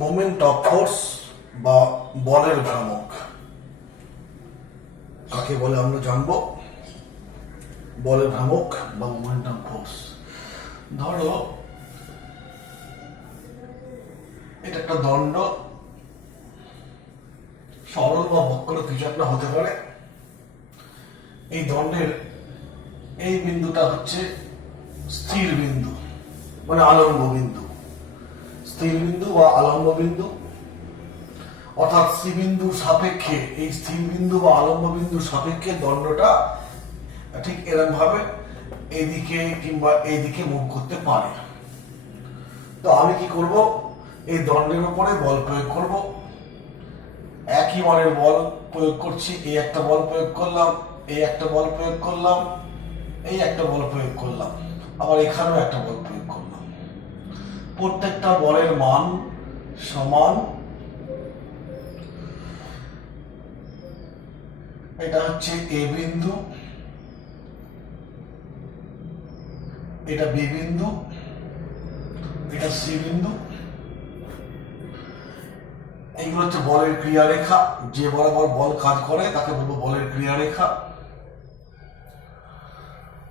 Moment of force বা বলের ভ্রামক কাকে বলে আমরা জানবো। বলের ভ্রামক বা মোমেন্ট অফ ফোর্স, ধরো এটা একটা দণ্ড, সরল বা বক্র কিছু একটা হতে পারে। এই দণ্ডের এই বিন্দুটা হচ্ছে স্থির বিন্দু, মানে আলম্ব বিন্দু। স্থির বিন্দু বা আলম্ব বিন্দু, অর্থাৎ সি বিন্দুর সাপেক্ষে এই স্থির বিন্দু বা আলম্ব বিন্দুর সাপেক্ষে দণ্ডটা ঠিক এরকম ভাবে এইদিকে কিংবা এইদিকে মুভ করতে পারে। তো আমি কি করব, এই দণ্ডের উপরে বল প্রয়োগ করব। একই মানের বল প্রয়োগ করছি। এই একটা বল প্রয়োগ করলাম, এই একটা বল প্রয়োগ করলাম, এই একটা বল প্রয়োগ করলাম, আবার এখানেও একটা বল প্রয়োগ করলাম। প্রত্যেকটা বলের মান সমান। এটা হচ্ছে এ বিন্দু, এটা বি বিন্দু, এটা সি বিন্দু। এইগুলো হচ্ছে বলের ক্রিয়ারেখা। যে বরাবর বল কাজ করে তাকে বলবো বলের ক্রিয়ারেখা।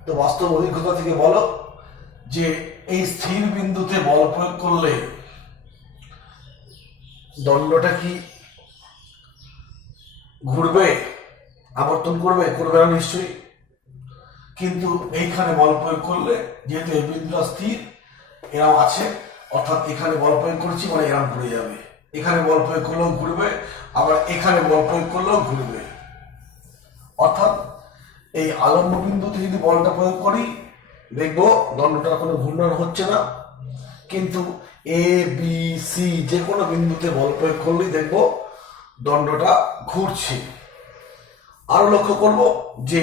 তো বাস্তব অভিজ্ঞতা থেকে বলো যে এই স্থির বিন্দুতে বল প্রয়োগ করলে দণ্ডটা কি ঘুরবে, আবর্তন করবে? করবে না নিশ্চয়ই। কিন্তু এইখানে বল প্রয়োগ করলে, যেহেতু এই বিন্দুটা স্থির এরাম আছে, অর্থাৎ এখানে বল প্রয়োগ করেছি মানে এরাম ঘুরে যাবে। এখানে বল প্রয়োগ করলেও ঘুরবে, আবার এখানে বল প্রয়োগ করলেও ঘুরবে। অর্থাৎ এই আলম্ব বিন্দুতে যদি বলটা প্রয়োগ করি দেখবো দণ্ডটার কোনো ঘূর্ণন হচ্ছে না। কিন্তু এ বি সি যে কোনো বিন্দুতে বল প্রয়োগ করলেই দেখবো দণ্ডটা ঘুরছে। আরো লক্ষ্য করব যে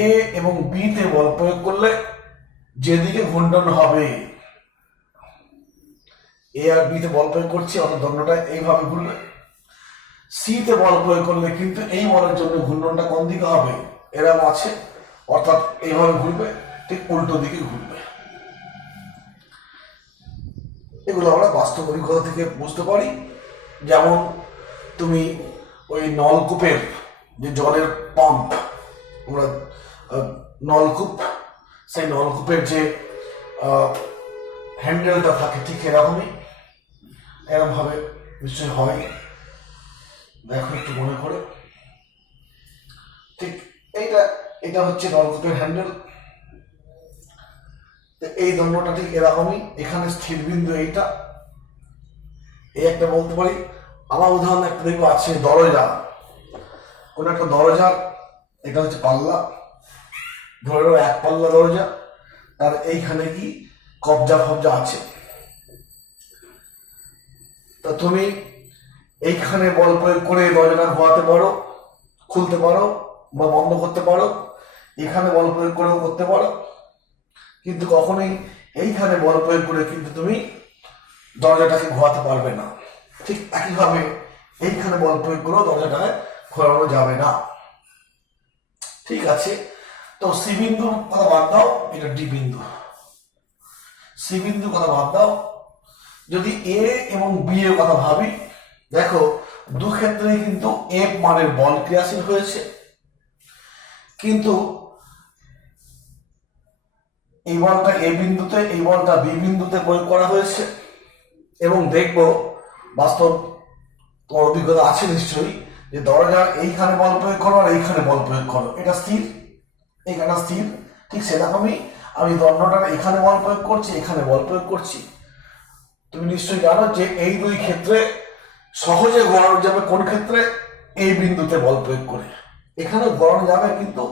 এ এবং বি তে বল প্রয়োগ করলে যেদিকে ঘূর্ণন হবে, এ আর বি তে বল প্রয়োগ করছি অর্থাৎ দণ্ডটা এইভাবে ঘুরবে। সি তে বল প্রয়োগ করলে কিন্তু এই বলের জন্য ঘূর্ণনটা কোন দিকে হবে, এরকম আছে, অর্থাৎ এইভাবে ঘুরবে, ঠিক উল্টো দিকে ঘুরবে। এগুলো আমরা বাস্তব অভিজ্ঞতা থেকে বুঝতে পারি। যেমন তুমি ওই নলকূপের যে জলের পাম্প, আমরা নলকূপ, সেই নলকূপের যে হ্যান্ডেলটা থাকে ঠিক এরকমই, এরকম ভাবে নিশ্চয়ই হয়। দেখো একটু মনে করে, ঠিক এটা হচ্ছে নলকূপের হ্যান্ডেল। এই দণ্ডটা ঠিক এরকমই। এখানে স্থির বিন্দু এইটা, এই একটা বলতে পারি। আমার উদাহরণ একটা দেখবো আছে দরজা, কোন একটা দরজা, এটা হচ্ছে পাল্লা, ধরে নাও এক পাল্লা দরজা, তার এইখানে কি কবজা ফবজা আছে। তা তুমি এইখানে বল প্রয়োগ করে দরজাটা ঘোরাতে পারো, খুলতে পারো বা বন্ধ করতে পারো। এখানে বল প্রয়োগ করেও করতে পারো, কিন্তু কখনোই এইখানে বল প্রয়োগ করে কিন্তু তুমি দরজাটাকে ঘোরাতে পারবে না। ঠিক একইভাবে এইখানে বল প্রয়োগ করেও দরজাটাকে ঘোরানো যাবে না। ঠিক আছে, তো সি বিন্দুর কথা বাদ দাও, এটা ডি বিন্দু। সি বিন্দুর কথা বাদ দাও, যদি এ এবং বি এর কথা ভাবি, দেখো দু ক্ষেত্রেই কিন্তু এফ মানের বল ক্রিয়াশীল হয়েছে, কিন্তু এই বলটা এ বিন্দুতে, এই বলটা বি বিন্দুতে প্রয়োগ করা হয়েছে। এবং দেখবো বাস্তব তোমার অভিজ্ঞতা আছে নিশ্চয়ই, যে দরজার এইখানে বল প্রয়োগ করো আর এইখানে বল প্রয়োগ করো, এটা স্থির, এইখানে স্থির। ঠিক সেরকমই আমি দণ্ডটার এখানে বল প্রয়োগ করছি, এখানে বল প্রয়োগ করছি। তুমি নিশ্চয়ই জানো যে এই দুই ক্ষেত্রে সহজে ঘোরানো যাবে কোন ক্ষেত্রে, এই বিন্দুতে বল প্রয়োগ করে। এখানে ঘোরানো যাবে কিন্তু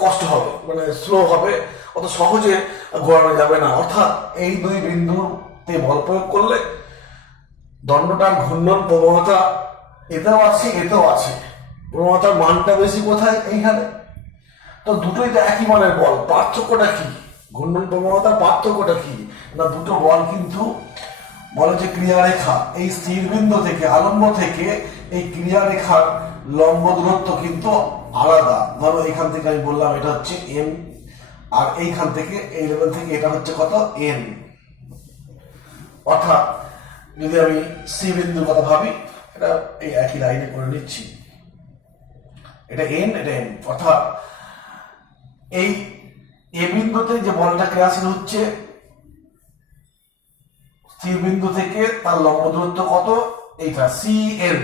কষ্ট হবে, মানে স্লো হবে, অত সহজে ঘোরানো যাবে না। অর্থাৎ এই দুই বিন্দুতে বল প্রয়োগ করলে দণ্ডটার ঘূর্ণন প্রবণতা এতেও আছে, এতেও আছে। প্রবণতার মানটা বেশি কোথায়, এইখানে। তো দুটোই তো একই মানের বল, পার্থক্যটা কি? ঘূর্ণন প্রবণতার পার্থক্যটা কি না, দুটো বল কিন্তু বলে যে ক্রিয়ারেখা, এই স্থির বিন্দু থেকে আলম্ব থেকে এই ক্রিয়ারেখার লম্ব দূরত্ব কিন্তু আলাদা। ধরো এইখান থেকে আমি বললাম এটা হচ্ছে এম, আর এইখান থেকে এই লেভেল থেকে এটা হচ্ছে কত, এন। অর্থাৎ যদি আমি সি বিন্দুর কথা ভাবি, এটা এই একই লাইনে করে নিচ্ছি, এটা এন, এটা এন, অর্থাৎ এই এ বিন্দুতে যে বলটা ক্রিয়াশীল হচ্ছে স্থির বিন্দু থেকে তার লম্ব দূরত্ব কত, এইটা সি এন।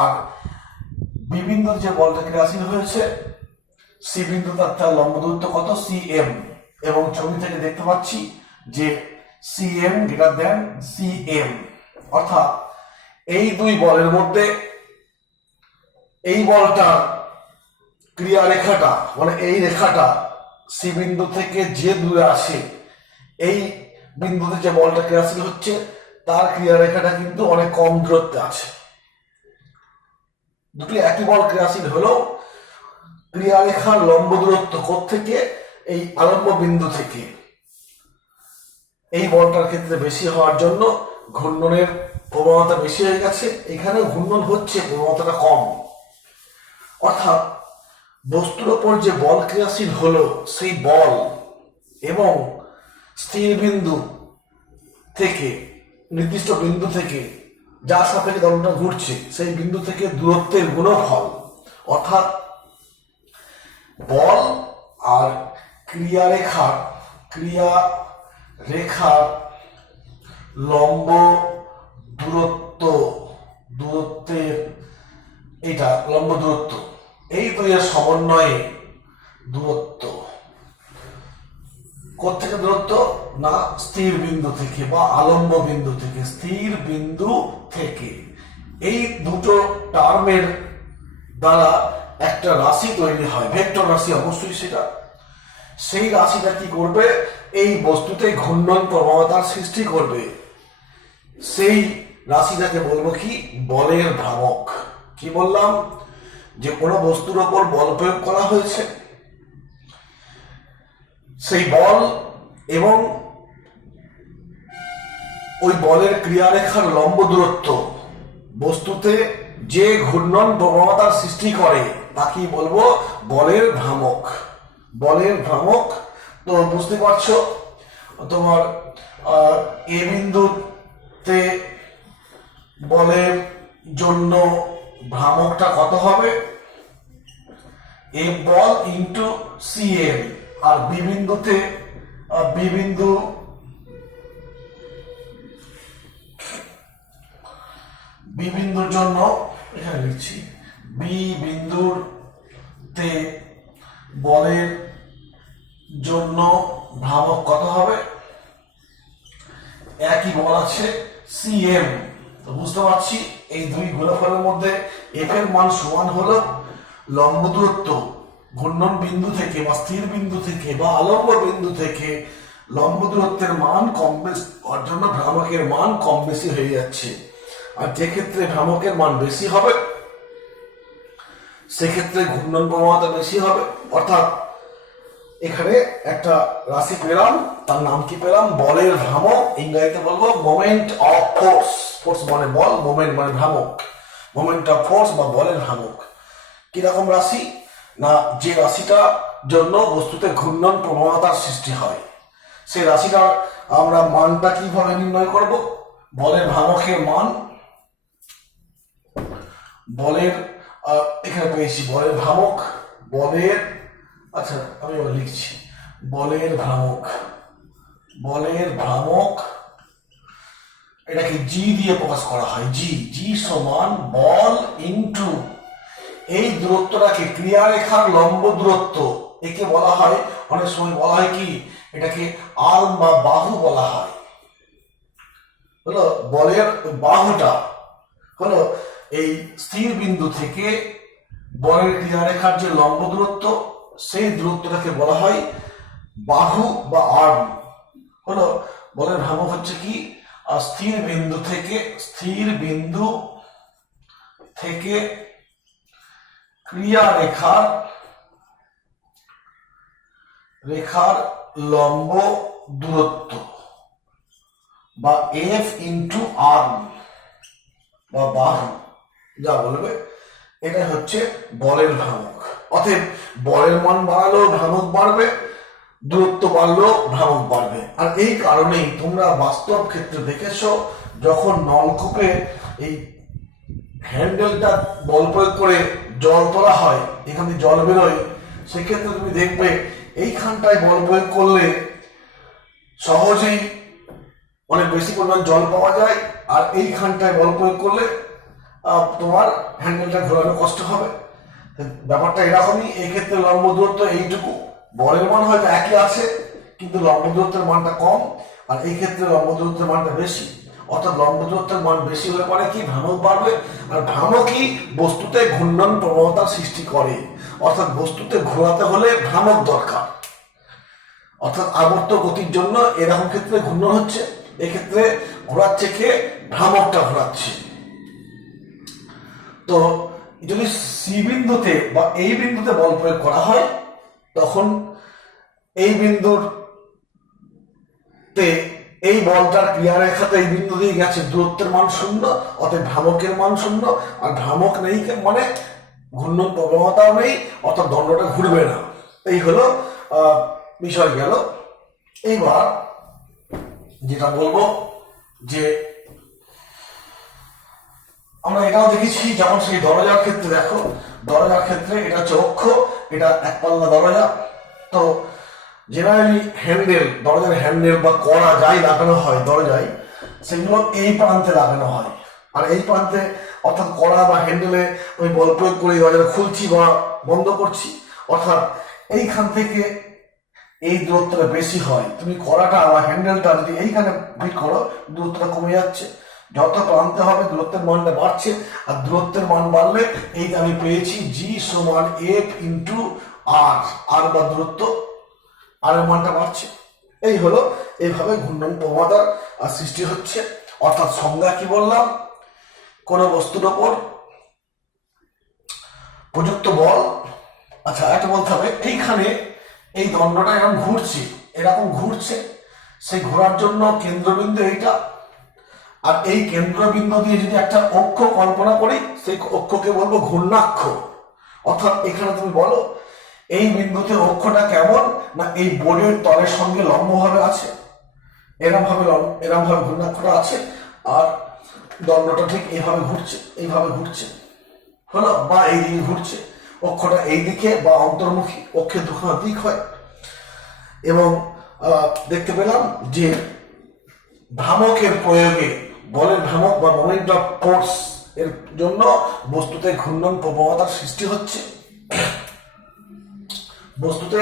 আর বি বিন্দুর যে বলটা ক্রিয়াশীল হয়েছে সি বিন্দু তার লম্ব দূরত্ব কত, সি এম। এবং ছবি থেকে দেখতে পাচ্ছি যে C M greater than C M, অর্থাৎ এই দুই বলের মধ্যে এই বলটা ক্রিয়া রেখাটা, মানে এই রেখাটা সি বিন্দু থেকে যে দূরে আসে, এই বিন্দুতে যে বলটা ক্রিয়াশীল হচ্ছে তার ক্রিয়া রেখাটা কিন্তু অনেক কম দূরত্বে আছে। দুটি একই বল ক্রিয়াশীল হলেও ক্রিয়া রেখার লম্ব দূরত্ব থেকে এই আলম্ব বিন্দু থেকে এই বলটার ক্ষেত্রে বেশি হওয়ার জন্য ঘূর্ণনের প্রবণতা বেশি হয়ে গেছে, এখানে ঘূর্ণন হচ্ছে, প্রবণতাটা কম। অর্থাৎ বস্তুর ওপর যে বল ক্রিয়াশীল হলো সেই বল এবং স্থির বিন্দু থেকে, নির্দিষ্ট বিন্দু থেকে যার সাপেক্ষে দণ্ডটা ঘুরছে সেই বিন্দু থেকে দূরত্বের গুণফল, অর্থাৎ বল আর ক্রিয়া রেখার লম্ব দূরত্বের এটা লম্ব দূরত্ব, এই দুইয়ের সমন্বয়ে দূরত্ব, কোত্থেকে দূরত্ব না স্থির বিন্দু থেকে বা আলম্ব বিন্দু থেকে, স্থির বিন্দু থেকে, এই দুটো টার্মের দ্বারা একটা রাশি তৈরি হয়, ভেক্টর রাশি অবশ্যই সেটা। সেই রাশিটা কি করবে, এই বস্তুতে ঘূর্ণন প্রবণতার সৃষ্টি করবে। সেই রাশিটাকে বলবো কি, বলের ভ্রামক। কি বললাম, যে কোনো বস্তুর ওপর বল প্রয়োগ করা হয়েছে, সেই বল এবং ওই বলের ক্রিয়ারেখার লম্ব দূরত্ব বস্তুতে যে ঘূর্ণন প্রবণতার সৃষ্টি করে তাকে বলবো বলের ভ্রামক। বলের ভ্রামক তো বুঝতে পারছো, তোমার এ বিন্দুতে বলের জন্য ভ্রামকটা কত হবে, এ বল ইন্টু সি এম। আর বি বিন্দুর জন্য এখানে লিখছি, বি বিন্দুতে বলের জন্য ভ্রামক কত হবে, একই বল আছে সি এম। তো বুঝতে পারছি এই দুই গুণফলের মধ্যে এফ এর মান সমান হলো লম্ব দূরত্ব ঘূর্ণন বিন্দু থেকে বা স্থির বিন্দু থেকে বা আলম্ব বিন্দু থেকে লম্ব দূরত্বের মান কম বেশি হওয়ার জন্য ভ্রামকের মান কম বেশি হয়ে যাচ্ছে। আর যে ক্ষেত্রে ভ্রামকের মান বেশি হবে সেক্ষেত্রে ঘূর্ণন প্রবণতা বেশি হবে। অর্থাৎ এখানে একটা রাশি পেলাম, তার নাম কি পেলাম, বলের ভ্রামক। ইংরেজিতে বলবো মোমেন্ট অফ ফোর্স। ফোর্স মানে বল, মোমেন্ট মানে ভ্রামক। মোমেন্ট অফ ফোর্স বা বলের ভ্রামক কিরকম রাশি না, যে রাশিটার জন্য বস্তুতে ঘূর্ণন প্রবণতার সৃষ্টি হয় সেই রাশিটার আমরা মানটা কিভাবে নির্ণয় করব, বলের ভ্রামকের মান, বলের এখানে পেয়েছি বলের ভ্রামক, বলের, আচ্ছা আমি লিখছি বলের ভ্রামক এটাকে জি দিয়ে প্রকাশ করা হয়। জি সমান বল ইন্টু এই দূরত্বটাকে ক্রিয়ারেখার লম্ব দূরত্ব, একে বলা হয় অনেক সময় বলা হয় কি, এটাকে আর্ম বা বাহু বলা হয়। হলো বলের বাহুটা হলো এই স্থির বিন্দু থেকে বলের ক্রিয়ারেখার যে লম্ব দূরত্ব সেই দূরত্বটাকে বলা হয় বাহু বা আর্ম। হলো বলের ভ্রামক হচ্ছে কি, স্থির বিন্দু থেকে ক্রিয়া রেখার লম্ব দূরত্ব বা এফ ইন্টু আর্ম বা বাহু যা বলবে, এটা হচ্ছে বলের ভ্রামক। অতএব বলের মান বাড়ালেও ভ্রামক বাড়বে, দূরত্ব বাড়লেও ভ্রামক বাড়বে। আর এই কারণেই তোমরা বাস্তব ক্ষেত্রে দেখেছো যখন নলকূপে এই হ্যান্ডেলটা বল প্রয়োগ করে জল তোলা হয়, এখানে জল বেরোয়, সেক্ষেত্রে তুমি দেখবে এইখানটায় বল প্রয়োগ করলে সহজেই অনেক বেশি পরিমাণ জল পাওয়া যায়, আর এইখানটায় বল প্রয়োগ করলে তোমার হ্যান্ডেলটা ঘোরানো কষ্ট হবে। ব্যাপারটা এরকমই। এই ক্ষেত্রে লম্ব দূরত্ব এইটুকু, বলের মান হয়তো একই আছে কিন্তু লম্ব দূরত্বের মানটা কম, আর এই ক্ষেত্রে লম্ব দূরত্বের মানটা বেশি। অর্থাৎ লম্ব দূরত্বের মান বেশি হলে পরে কি ভ্রামক বাড়বে, আর ভ্রামকই বস্তুতে ঘূর্ণন প্রবণতার সৃষ্টি করে। অর্থাৎ বস্তুতে ঘোরাতে হলে ভ্রামক দরকার, অর্থাৎ আবর্ত গতির জন্য এরকম ক্ষেত্রে ঘূর্ণন হচ্ছে, এক্ষেত্রে ঘোরাচ্ছে কে, ভ্রামকটা ঘোরাচ্ছে। তো যদি সি বিন্দুতে বা এই বিন্দুতে বল প্রয়োগ করা হয়, তখন এই বিন্দুতে এই বলটার ক্রিয়ারেখাতে এই বিন্দু দিয়ে গেছে, দূরত্বের মান শূন্য, অর্থাৎ ভ্রামকের মান শূন্য, আর ভ্রামক নেই মানে ঘূর্ণন প্রবণতাও নেই, অর্থাৎ দণ্ডটা ঘুরবে না। এই হলো বিষয় গেল। এইবার যেটা বলবো যে আমরা এটাও দেখেছি, যেমন সেই দরজার ক্ষেত্রে দেখো, দরজার ক্ষেত্রে এটা হচ্ছে অক্ষ, এটা এক পাল্লা দরজা। তো জেনারেলি হ্যান্ডেল, দরজার হ্যান্ডেল বা কড়া যাই লাগানো হয় দরজায়, সেগুলো এই প্রান্তে লাগানো হয়, আর এই প্রান্তে অর্থাৎ কড়া বা হ্যান্ডেলে আমি বল প্রয়োগ করে দরজাটা খুলছি বা বন্ধ করছি, অর্থাৎ এইখান থেকে এই দূরত্বটা বেশি হয়। তুমি কড়াটা বা হ্যান্ডেলটা যদি এইখানে ভিট করো, দূরত্বটা কমে যাচ্ছে, যত প্রান্তে হবে দূরত্বের মানটা বাড়ছে, আর দূরত্বের মান বাড়লে এই আমি পেয়েছি জি সমান এফ ইন্টু আর, আর বা দূরত্ব, আর এর মানটা বাড়ছে। এই হলো, এইভাবে ঘূর্ণন প্রবণতার সৃষ্টি হচ্ছে। অর্থাৎ সংজ্ঞা কি বললাম, কোন বস্তুর ওপর প্রযুক্ত বল। আচ্ছা, একটা বলতে হবে, এইখানে এই দণ্ডটা এরকম ঘুরছে, এরকম ঘুরছে, সেই ঘোরার জন্য কেন্দ্রবিন্দু এইটা, আর এই কেন্দ্রবিন্দু দিয়ে যদি একটা অক্ষ কল্পনা করি, সেই অক্ষকে বলবো ঘূর্ণাক্ষ। অর্থাৎ এখানে তুমি বলো এই বিন্দুতে অক্ষটা কেমন না, এই বোর্ডের তলের সঙ্গে লম্বভাবে আছে, এরম ভাবে ঘূর্ণাক্ষটা আছে, আর দণ্ডটা ঠিক এইভাবে ঘুরছে, এইভাবে ঘুরছে হলো, বা এই দিকে ঘুরছে, অক্ষটা এই দিকে বা অন্তর্মুখী, অক্ষের দুখানা দিক হয়। এবং দেখতে পেলাম যে ভ্রামকের প্রয়োগে, বলের ভ্রামক বা মোমেন্ট অফ ফোর্স এর জন্য বস্তুতে ঘূর্ণন প্রবণতার সৃষ্টি হচ্ছে, বস্তুতে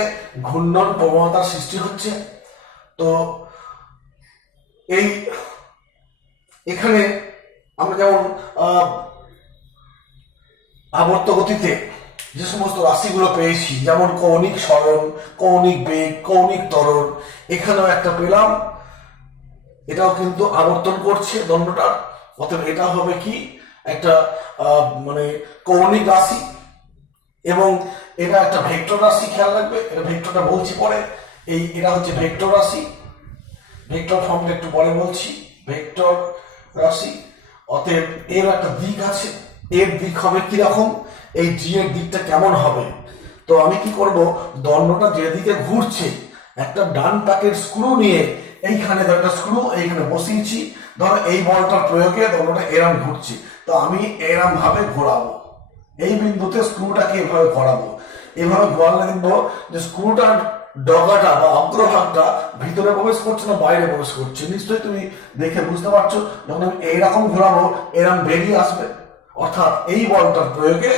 ঘূর্ণন প্রবণতার সৃষ্টি হচ্ছে। তো এই এখানে আমরা যেমন আবর্ত গতিতে যে সমস্ত রাশিগুলো পেয়েছি, যেমন কৌণিক সরণ, কৌণিক বেগ, কৌণিক ত্বরণ, এখানেও একটা পেলাম, এটাও কিন্তু আবর্তন করছে দণ্ডটার। অতএব এটা হবে কি, একটা মানে কৌণিক রাশি, এবং এটা একটা ভেক্টর রাশি। খেয়াল রাখবে, এটা ভেক্টরটা বলছি পরে, এটা হচ্ছে ভেক্টর রাশি, ভেক্টর ফর্মটা একটু পরে বলছি, ভেক্টর রাশি। অতএব এর একটা দিক আছে, এর দিক হবে কিরকম, এই জি এর দিকটা কেমন হবে। তো আমি কি করব, দণ্ডটা যেদিকে ঘুরছে, একটা ডান পাকের স্ক্রু নিয়ে এইখানে একটা স্ক্রু এইখানে বসিয়েছি, ধরো এই বলটার প্রয়োগে দণ্ডটা এরম ঘুরছে, তো আমি এরম ভাবে ঘোরাবো, এই বিন্দুতে স্ক্রুটাকে এভাবে ঘোরাবো। এভাবে ঘোরালে দেখবো যে স্ক্রুটার ডগাটা বা অগ্রভাগটা ভিতরে প্রবেশ করছে না বাইরে প্রবেশ করছে। নিশ্চয়ই তুমি দেখে বুঝতে পারছো, যখন আমি এইরকম ঘোরাবো এরকম বেরিয়ে আসবে। অর্থাৎ এই বলটার প্রয়োগে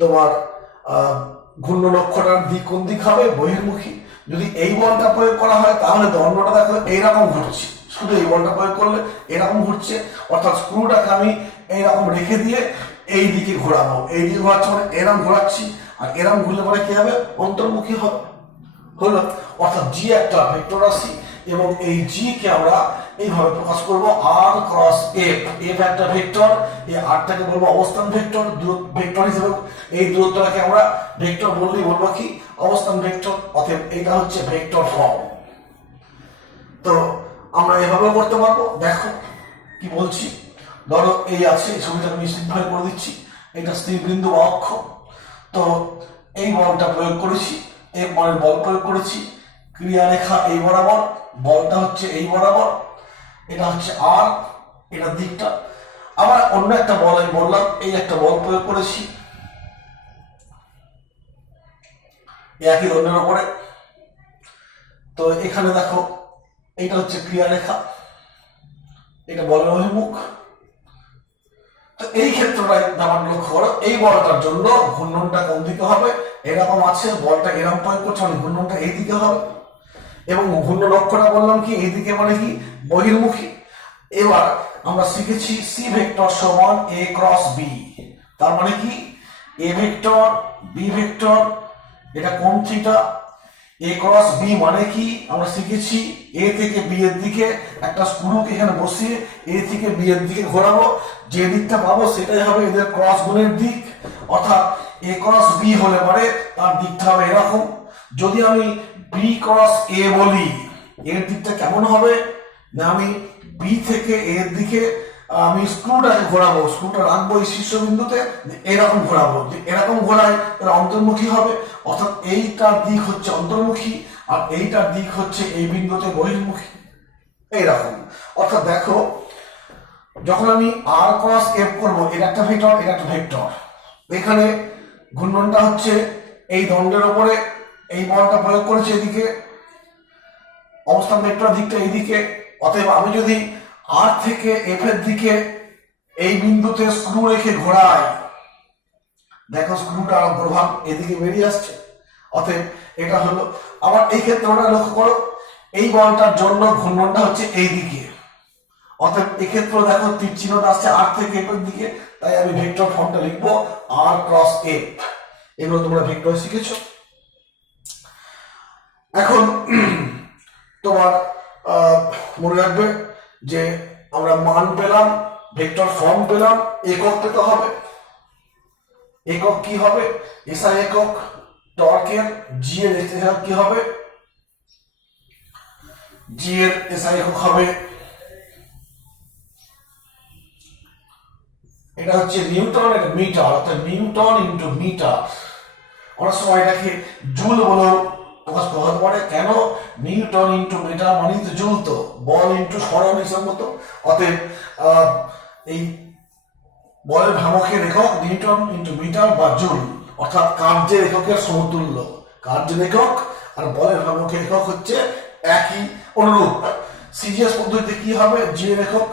তোমার ঘূর্ণন অক্ষটার দিক কোন দিক হবে, বহির্মুখী। যদি এই বলটা প্রয়োগ করা হয় তাহলে দণ্ডটা দেখো এইরকম ঘুরছে, শুধু এই বলটা প্রয়োগ করলে এরকম ঘুরছে। অর্থাৎ স্ক্রুটাকে আমি এইরকম রেখে দিয়ে এই দিকে ঘোরাবো, এই দিকে ঘোরাচ্ছি মানে এরম ঘোরাচ্ছি, আর এরম ঘুরলে পরে কি হবে, অন্তর্মুখী হবে হলো। অর্থাৎ জি একটা ভেক্টর রাশি, এবং এই জি কে আমরা এইভাবে প্রকাশ করবো আর ক্রস এফ। এফ একটা ভেক্টর, এই আরটাকে বলবো অবস্থান ভেক্টর, ভেক্টর হিসেবে এই দূরত্বটাকে আমরা ভেক্টর বললেই বলবো কি, অবস্থান ভেক্টর। অতএব এটা হচ্ছে ভেক্টর ফর্ম। তো আমরা এভাবে করতে পারবো। দেখো কি বলছি, ধরো এই আছে, ছবিটা আমি নিশ্চিতভাবে করে দিচ্ছি, এটা স্থির বিন্দু বা অক্ষ। তো এই বলটা প্রয়োগ করেছি, এই বলের বল প্রয়োগ করেছি, ক্রিয়া রেখা এই বরাবর, বলটা হচ্ছে এই বরাবর, এটা হচ্ছে আর, এটার দিকটা। আবার অন্য একটা বল আমি বললাম, এই একটা বল প্রয়োগ করেছি একই দণ্ডের উপরে। তো এখানে দেখো এইটা হচ্ছে ক্রিয়া রেখা, এটা বলের অভিমুখ। তো এই ক্ষেত্রটাই ব্যাপার লক্ষ্য করো, এই বলটার জন্য ঘূর্ণনটা কোন দিকে হবে, এরকম আছে বলটা এরকম প্রয়োগ করছে মানে ঘূর্ণনটা এই দিকে হবে, এবং ঘূর্ণন অক্ষটা বললাম কি এইদিকে মানে কি বহির্মুখী। এবার আমরা শিখেছি সি ভেক্টর সমান এ ক্রস বি, তার মানে কি এ ভেক্টর বি ভেক্টর এটা কোণ থিটা, এ ক্রস বি মানে কি আমরা শিখেছি এ থেকে বি এর দিকে একটা স্ক্রুকে এখানে বসিয়ে এ থেকে বি এর দিকে ঘোরাবো, যে দিকটা পাবো সেটাই হবে এদের ক্রস গুণের দিক। অর্থাৎ এ ক্রস বি হলে পরে তার দিকটা হবে এরকম। যদি আমি বি ক্রস এ বলি, এর দিকটা কেমন হবে না, আমি বি থেকে এর দিকে আমি স্ক্রুটাকে ঘোরাবো, স্ক্রুটা রাখবো এই শীর্ষবিন্দুতে, এরকম ঘোরাবো, এরকম ঘোরায় এর অন্তর্মুখী হবে। অর্থাৎ এইটার দিক হচ্ছে অন্তর্মুখী আর এইটার দিক হচ্ছে এই বিন্দুতে বহির্মুখী, এইরকম। অর্থাৎ দেখো যখন আমি আর ক্রস এফ করবো, এটা একটা ভেক্টর এটা একটা ভেক্টর, এখানে ঘূর্ণনটা হচ্ছে এই দণ্ডের উপরে, এই বলটা প্রয়োগ করেছে এদিকে, অবস্থান ভেক্টর দিকটা এইদিকে। অতএব আমি যদি আর থেকে এফ এর দিকে এই বিন্দুতে স্ক্রু রেখে ঘোরাই, দেখো স্ক্রুটা প্রভাব এদিকে বেরিয়ে আসছে, অতএব এটা হলো। আবার এই ক্ষেত্রে আমরা লক্ষ্য করো এই বলটার জন্য ঘূর্ণনটা হচ্ছে এই দিকে, অতএব এক্ষেত্রে দেখো তীর চিহ্নটা আসছে আর থেকে এফ এর দিকে, তাই আমি ভেক্টর ফর্মটা লিখবো আর ক্রস এফ। এগুলো তোমরা ভেক্টর শিখেছো। এখন তোমার মনে রাখবে যে আমরা মান পেলাম, ভেক্টর ফর্ম পেলাম, একক পেতে হবে। একক কি হবে, এসআই একক, টর্কের জি এর একক কি হবে, জি এর এসআই একক হবে, এটা হচ্ছে নিউটন, এটা মিটার, অর্থাৎ নিউটন ইন্টু মিটার। অনেক সময় এটাকে জুল বলেও প্রকাশ করা হতে পারে। কেন, নিউটন ইন্টু মিটার মানে তো জুল, তো বল ইন্টু সরণ হিসাব মতো। অতএব এই বলের ভ্রামকের একক নিউটন ইন্টু মিটার বা জুল, অর্থাৎ কার্যের এককের সমতুল্য। কার্যের একক আর বলের ভ্রামকের একক হচ্ছে একই, অনুরূপ। সিজিএস পদ্ধতিতে কি হবে, জি এর একক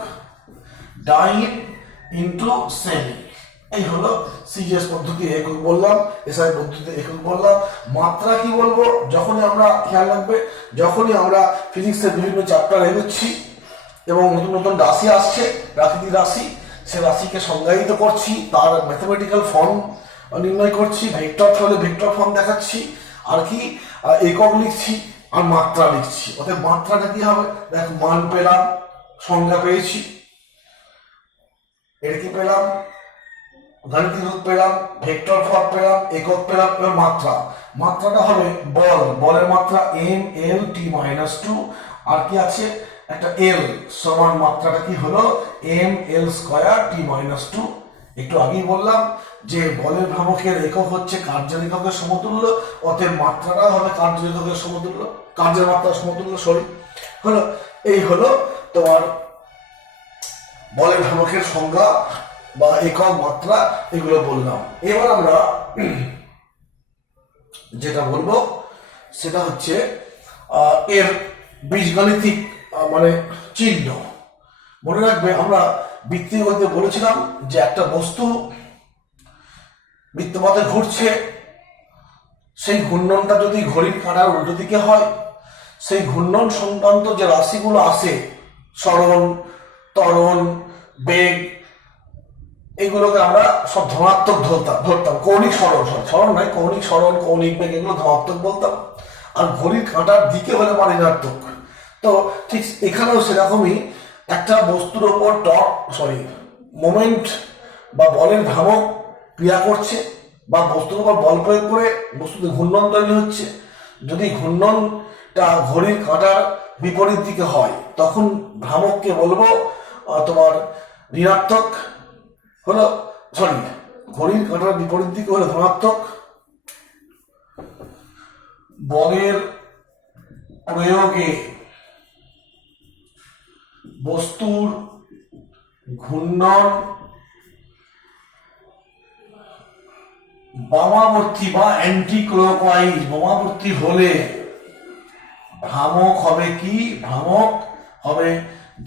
ডাইন ইন্টু সেমি, এই হলো সিজিএস পদ্ধতি একক বললাম, এসআই পদ্ধতিতে একক বললাম। মাত্রা কি বলবো, যখনই আমরা খেয়াল রাখবে, যখনই আমরা ফিজিক্সের বিভিন্ন চ্যাপ্টার এগোচ্ছি এবং নতুন নতুন রাশি আসছে, প্রাকৃতিক রাশি, সে রাশিকে সংজ্ঞায়িত করছি, তার ম্যাথমেটিক্যাল ফর্ম নির্ণয় করছি, ভেক্টর হলে ভেক্টর ফর্ম দেখাচ্ছি, আর কি একক লিখছি আর মাত্রা লিখছি। অর্থাৎ মাত্রাটা কি হবে, দেখ মান পেলাম, সংজ্ঞা পেয়েছি, এর কি পেলাম গাণিতিক রূপ পেলাম, ভেক্টর ফর্ম পেলাম, একক পেলাম। এবার মাত্রা, মাত্রাটা হবে বল, বলের মাত্রা এম এল টি মাইনাস টু, আর কি আছে একটা এল সমান, মাত্রাটা কি হলো এম এল স্কয়ার টি মাইনাস টু। একটু আগেই বললাম যে বলের ভ্রামকের একক হচ্ছে কার্যের এককের সমতুল্য, অতএব মাত্রাটা হবে কার্যের এককের সমতুল্য, কার্যের মাত্রার সমতুল্য, সরি হলো। এই হলো তোমার বলের ভ্রামকের সংজ্ঞা বা একক, মাত্রা, এগুলো বললাম। এবার আমরা যেটা বলবো সেটা হচ্ছে এর বীজগাণিতিক মানে চিহ্ন। মনে রাখবে আমরা বৃত্তীয় গতিতে বলেছিলাম যে একটা বস্তু বৃত্তপথে ঘুরছে, সেই ঘূর্ণনটা যদি ঘড়ির কাঁটার উল্টো দিকে হয়, সেই ঘূর্ণন সংক্রান্ত যে রাশিগুলো আসে, সরণ, ত্বরণ, বেগ, এগুলোকে আমরা সব ধনাত্মক ধরতাম। কৌণিক সরণ, সরণ নয়, কৌণিক সরণ, কৌণিক বেগ, এগুলো ধনাত্মক বলতাম, আর ঘড়ির কাঁটার দিকে হলে মানে ঋণাত্মক। তো ঠিক এখানেও সেরকমই একটা বস্তুর ওপর মোমেন্ট বা বলের ভ্রামক ক্রিয়া করছে, বা বস্তুর উপর বল প্রয়োগ করে বস্তুতে ঘূর্ণন তৈরি হচ্ছে। যদি ঘূর্ণনটা ঘড়ির কাঁটার বিপরীত দিকে হয়, তখন ভ্রামককে বলবো তোমার ঋণাত্মক, হলো ঘড়ির কাঁটার বিপরীত দিকে হলো ধনাত্মক। বলের প্রয়োগে বস্তুর ঘূর্ণন বামাবর্তী বা অ্যান্টি ক্লকওয়াইজ বামাবর্তী হলে ভ্রামক হবে কি? ভ্রামক হবে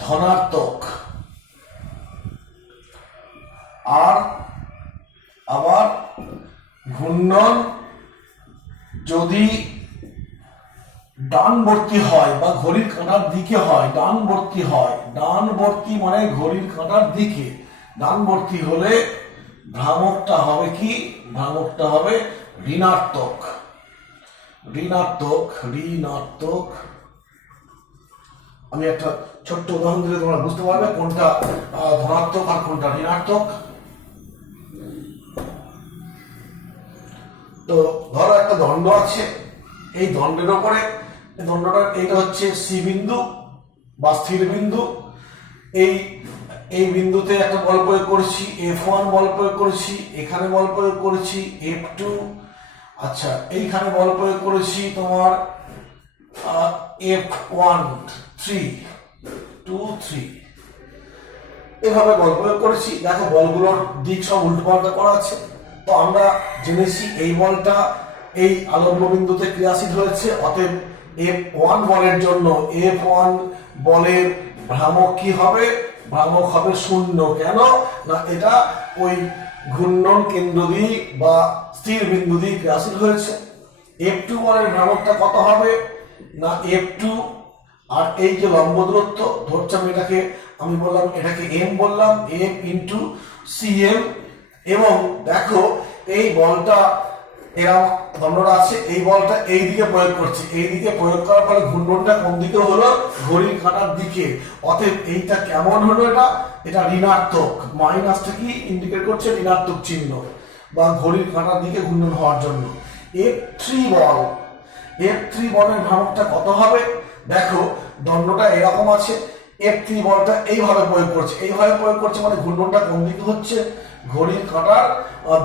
ধনাত্মক। আর আবার ঘূর্ণন যদি ডানবর্তী হয় বা ঘড়ির কাঁটার দিকে হয়, ডানবর্তী হয়, ডানবর্তী মানে ঘড়ির কাঁটার দিকে, ডানবর্তী হলে ভ্রামকটা হবে কি? ভ্রামকটা হবে ঋণাত্মক। ঋণাত্মক, ঋণাত্মক। আমি একটা ছোট্ট উদাহরণ দিলে তোমরা বুঝতে পারবে কোনটা ধনাত্মক আর কোনটা ঋণাত্মক। তো ধরো একটা দণ্ড আছে, এই দণ্ডের ওপরে দণ্ডটার এইটা হচ্ছে সি বিন্দু বা স্থির বিন্দু। এই বিন্দুতে একটা বল প্রয়োগ করেছি, F1 বল প্রয়োগ করেছি, এখানে বল প্রয়োগ করেছি F2, আচ্ছা এইখানে বল প্রয়োগ করেছি তোমার F1 3 2 3, এভাবে বল প্রয়োগ করেছি। দেখো বলগুলোর দিক সব উল্টোপাল্টা করা আছে। তো আমরা জেনেছি এই বলটা এই আলম্ব বিন্দুতে ক্রিয়াশীল হয়েছে, অতএব F1 বলের জন্য F1 বলের ভ্রামক কি হবে? ভ্রামক হবে 0। কেন না? এটা ওই ঘূর্ণন কেন্দ্র দিয়ে বা স্থির বিন্দু দিয়ে ক্রিয়াশীল হয়েছে। F2 বলের ভ্রামকটা কত হবে না? F2 আর এই যে লম্ব দূরত্ব ধরছিলাম এটাকে, আমি বললাম এটাকে m বললাম, m ইন্টু cm। এবং দেখো এই বলটা এরকম দণ্ডটা আছে, এই বলটা এই দিকে প্রয়োগ করছে, এই দিকে প্রয়োগ করার ফলে ঘূর্ণনটা কোন দিকে হলো? ঘড়ির কাঁটার দিকে। অতএব এইটা কেমন হলো? এটা ঋণাত্মক। মাইনাসটা কি ইন্ডিকেট করছে? ঋণাত্মক চিহ্ন বা ঘড়ির কাঁটার দিকে ঘূর্ণন হওয়ার জন্য। F3 বল, F3 বলের ভ্রামকটা কত হবে? দেখো দণ্ডটা এরকম আছে, F3 বলটা এইভাবে প্রয়োগ করছে, এইভাবে প্রয়োগ করছে মানে ঘূর্ণনটা কোন দিকে হচ্ছে? ঘড়ির কাঁটার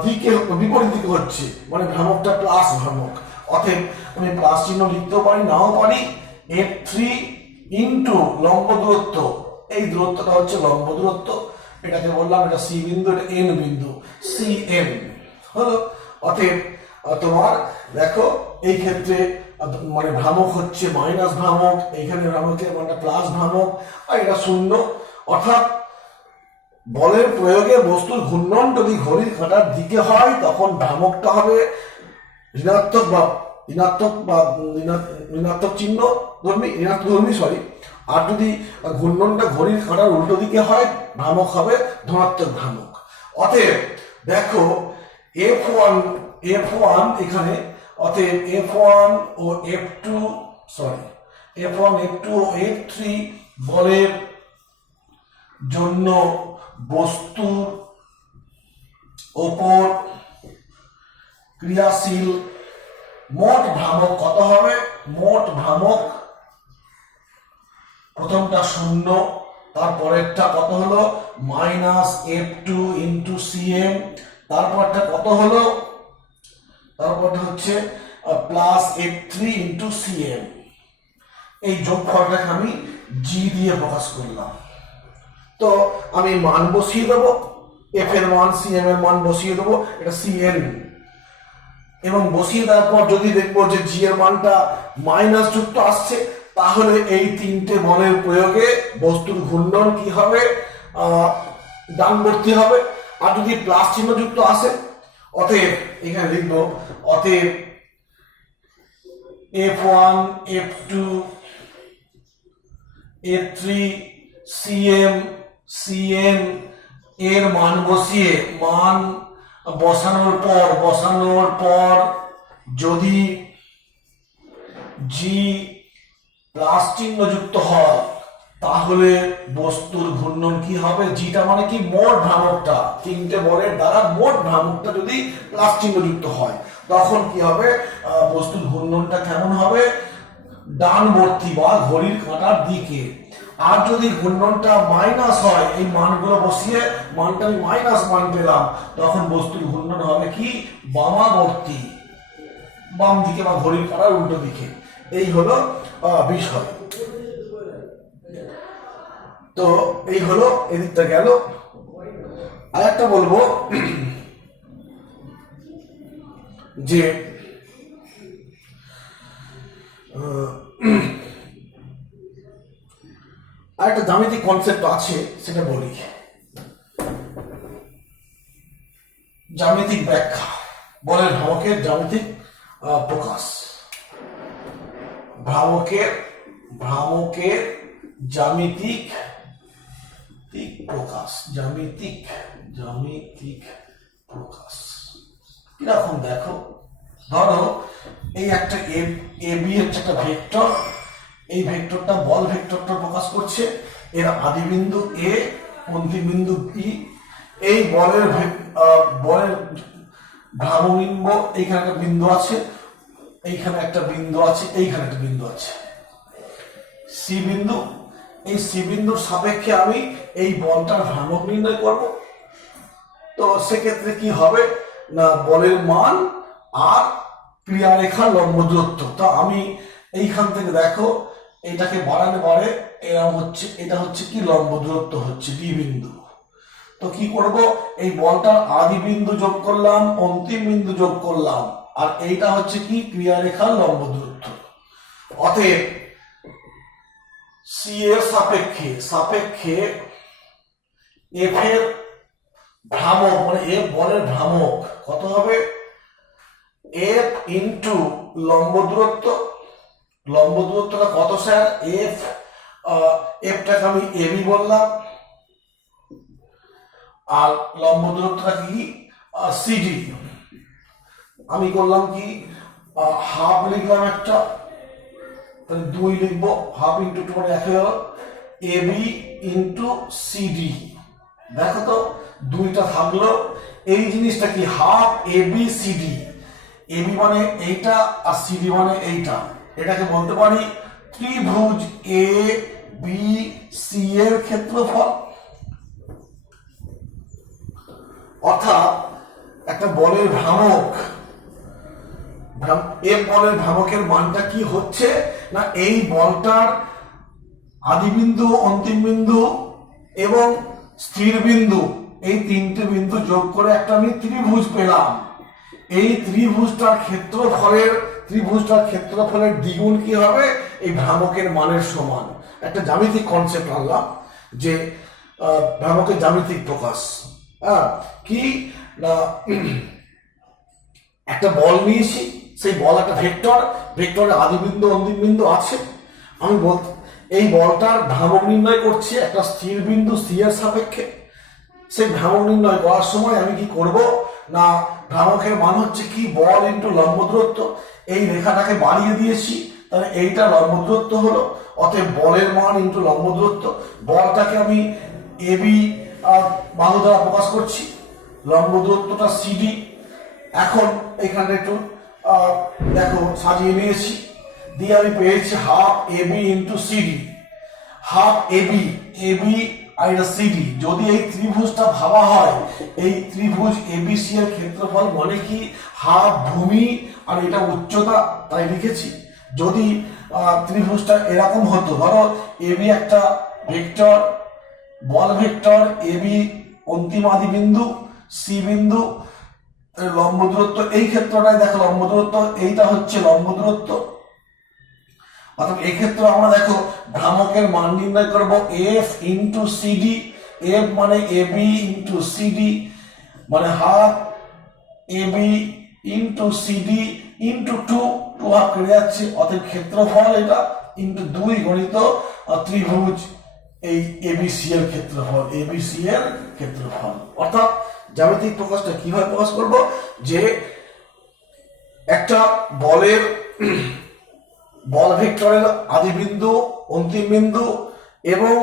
দিকে, বিপরীত দিকে হচ্ছে, মানে ভ্রামকটা প্লাস ভ্রামক। অতএব আমি প্লাস চিহ্ন লিখতেও পারি, নাও পারি। F3 ইন্টু লম্ব দূরত্ব, এই দূরত্বটা হচ্ছে লম্ব দূরত্ব, এটাকে বললাম এটা সি বিন্দু, এটা এন বিন্দু, CM হলো। অতএব তোমার দেখো এই ক্ষেত্রে মানে ভ্রামক হচ্ছে মাইনাস ভ্রামক, এইখানে ভ্রামকের মানে প্লাস ভ্রামক, আর এটা 0। অর্থাৎ বলের প্রয়োগে বস্তুর ঘূর্ণন যদি ঘড়ির কাঁটার দিকে হয় তখন ভ্রামকটা হবে ঋণাত্মক বা ঋণাত্মক চিহ্ন ধর্মী, ঋণাত্মক ধর্মী সরি। আর যদি ঘূর্ণনটা ঘড়ির কাঁটার উল্টো দিকে হয় ভ্রামক হবে ধনাত্মক ভ্রামক। অতএব দেখো F1 এখানে, অতএব F1 ও F2 ও F3 বলের জন্য বস্তুর ওপর ক্রিয়াশীল মোট ভ্রামক কত হবে? মোট ভ্রামক প্রথমটা 0, তারপরেরটা কত হলো? মাইনাস F2 ইন্টু CM, তারপরটা কত হলো? তারপরটা হচ্ছে প্লাস F3 ইন্টু CM। এই যোগফলটাকে আমি G দিয়ে প্রকাশ করলাম। তো আমি মান বসিয়ে দেবো, F এর মান, CM এর মান বসিয়ে দেবো, এটা CN। এবং বসিয়ে দেওয়ার পর যদি দেখবো যে G এর মানটা মাইনাস যুক্ত আসছে, তাহলে এই তিনটে বলের প্রয়োগে বস্তুর ঘূর্ণন কি হবে? ডানবর্তী হবে। আর যদি প্লাস চিহ্ন যুক্ত আসে, অতএব এখানে লিখবো, অতএব F1 F2 F3 CM এর মান বসানোর পর যদি G প্লাস চিহ্ন যুক্ত হয় তাহলে বস্তুর ঘূর্ণন কি হবে? জিটা মানে কি? মোট ভ্রামকটা, তিনটে বলের দ্বারা মোট ভ্রামকটা যদি প্লাস চিহ্ন যুক্ত হয় তখন কি হবে? বস্তুর ঘূর্ণনটা কেমন হবে? ডানবর্তী বা ঘড়ির কাঁটার দিকে। আর যদি ঘূর্ণনটা মাইনাস হয়, এই মানগুলো বসিয়ে মানটা আমি মাইনাস মান পেলাম, তখন বস্তুর ঘূর্ণন হবে কি? বামাবর্তী, বাম দিকে বা ঘড়ির কাঁটার উল্টো দিকে। এই হলো বিষয়। তো এই হলো এদিকটা গেল। আর একটা বলবো যে আর একটা জ্যামিতিক কনসেপ্ট আছে, সেটা বলি। জ্যামিতিক ব্যাখ্যা, বলের ভ্রামকের জ্যামিতিক প্রকাশ। ভ্রামকের জ্যামিতিক প্রকাশ। জ্যামিতিক প্রকাশ কিরকম দেখো, ধরো এই একটা এ বি হচ্ছে একটা ভেক্টর, এই ভেক্টরটা বল ভেক্টরটা প্রকাশ করছে, এর আদি বিন্দু এ, অন্তিম বিন্দু বি। এই বলের ভ্রামনিম্ব, এইখানে একটা বিন্দু আছে, এইখানে একটা বিন্দু আছে, এইখানে একটা বিন্দু আছে, সি বিন্দু। এই সি বিন্দুর সাপেক্ষে আমি এই বলটার ভ্রামক নির্ণয় করব। তো সেক্ষেত্রে কি হবে না, বলের মান আর ক্রিয়ারেখার লম্ব দূরত্ব। তো আমি এইখান থেকে দেখো, এটাকে বাড়ালে পরে এরকম হচ্ছে, এটা হচ্ছে কি লম্ব দূরত্ব হচ্ছে ডি বিন্দু। তো কি করব, এই বলটার আদি বিন্দু যোগ করলাম, অন্তিম বিন্দু যোগ করলাম, আর এইটা হচ্ছে কি ক্রিয়ারেখার লম্ব দূরত্ব। অতএব সি এর সাপেক্ষে এফ এর ভ্রামক, মানে এফ বলের ভ্রামক কত হবে, এফ ইন্টু লম্ব দূরত্ব। লম্ব দূরত্বটা কত স্যার, এফটাকে আমি এবি বললাম, আর লম্ব দূরত্বটা কি সিডি। আমি করলাম কি হাফ লিখলাম, একটা তাহলে 2 লিখবো, হাফ ইন্টু 2 মানে 1 হলো, এবি ইন্টু সিডি। দেখো তো 2টা থাকলো, এই জিনিসটা কি হাফ এবি সিডি। এবি মানে এইটা আর সিডি মানে এইটা, এটাকে বলতে পারি ত্রিভুজ এ বি সি এর ক্ষেত্রফল। অর্থাৎ একটা বলের ভ্রামক, এ বলের ভ্রামকের মানটা কি হচ্ছে না, এই বলটার আদি বিন্দু, অন্তিম বিন্দু এবং স্থির বিন্দু, এই 3টে বিন্দু যোগ করে একটা আমি ত্রিভুজ পেলাম। এই ত্রিভুজটার ক্ষেত্রফলের দ্বিগুণ কি হবে, এই ভ্রামকের মানের সমান। একটা জ্যামিতিক কনসেপ্ট আনলাম যে ভ্রামকের জ্যামিতিক প্রকাশ। কি না, একটা বল নিয়েছি, সেই বল একটা ভেক্টরের আদি বিন্দু অন্তিম বিন্দু আছে। আমি এই বলটার ভ্রামক নির্ণয় করছি একটা স্থির বিন্দু সি এর সাপেক্ষে। সেই ভ্রামক নির্ণয় করার সময় আমি কি করব না, ভ্রামকের মান হচ্ছে কি বল ইন্টু লম্ব দূরত্ব। এই রেখাটাকে বাড়িয়ে দিয়েছি, তাহলে এইটা লম্ব দূরত্ব হলো। অতএব বলের মান ইন্টু লম্ব দূরত্ব। বলটাকে আমি এবি বাহু দ্বারা প্রকাশ করছি, লম্ব দূরত্বটা সিডি। এখন এখানে একটু দেখো সাজিয়ে নিয়েছি, দিয়ে আমি পেয়েছি half AB into CD. Half AB আর এটা সিডি। যদি এই ত্রিভুজটা ভাবা হয়, এই ত্রিভুজ এবিসি এর ক্ষেত্রফল মানে কি হাফ ভূমি আর এটা উচ্চতা, তাই লিখেছি। যদি ত্রিভুজটা এরকম হতো, ধরো এবি একটা ভেক্টর, বল ভেক্টর, এবি অন্তিম আদি বিন্দু, সি বিন্দু, লম্ব দূরত্ব এই ক্ষেত্রটাই দেখো লম্ব দূরত্ব, এইটা হচ্ছে লম্ব দূরত্ব। অর্থাৎ এই ক্ষেত্রে আমরা দেখো ভ্রামকের মান নির্ণয় করবো এফ ইন্টু সিডি। এফ মানে এবি ইন্টু সিডি, মানে half AB into C D into 2 half কেটে যাচ্ছে। অর্থাৎ ক্ষেত্রফল এটা ইন্টু 2 গণিত ত্রিভুজ এই এবিসি এর ক্ষেত্রফল। অর্থাৎ জ্যামিতিক প্রকাশটা কিভাবে প্রকাশ করব, যে একটা বল ভেক্টরের আদি বিন্দু অন্তিম বিন্দু এবং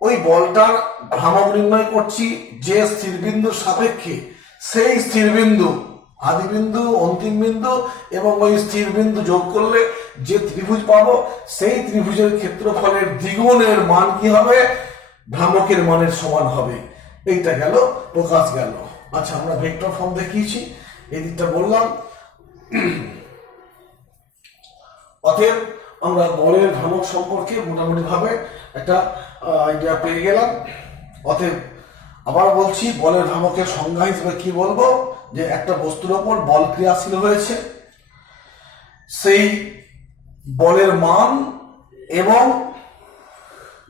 ওই বলটার ভ্রামক নির্ণয় করছি যে স্থির বিন্দুর সাপেক্ষে, সেই স্থির বিন্দু আদি বিন্দু অন্তিম বিন্দু এবং ওই স্থির বিন্দু যোগ করলে যে ত্রিভুজ পাবো, সেই ত্রিভুজের ক্ষেত্রফলের দ্বিগুণের মান কি হবে, ভ্রামকের মানের সমান হবে। এইটা গেল, প্রকাশ গেল। আচ্ছা, আমরা ভেক্টর ফর্ম দেখিয়েছি, এই দিকটা বললাম। অতএব আমরা বলের ভ্রামক সম্পর্কে মোটামুটি ভাবে একটা আইডিয়া পেয়ে গেলাম। অতএব আবার বলছি, বলের ভ্রামকের সংজ্ঞা হিসেবে কি বলবো, যে একটা বস্তুর ওপর বল ক্রিয়াশীল হয়েছে, সেই বলের মান এবং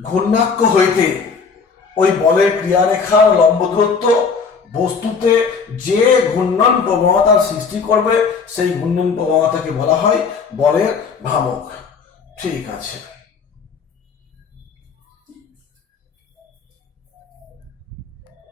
ঘূর্ণাক্ষ হইতে ওই বলের ক্রিয়ারেখার লম্ব দূরত্ব বস্তুতে যে ঘূর্ণন প্রবণতার সৃষ্টি করবে সেই ঘূর্ণন প্রবণতাকে বলা হয় বলের ভ্রামক। ঠিক আছে।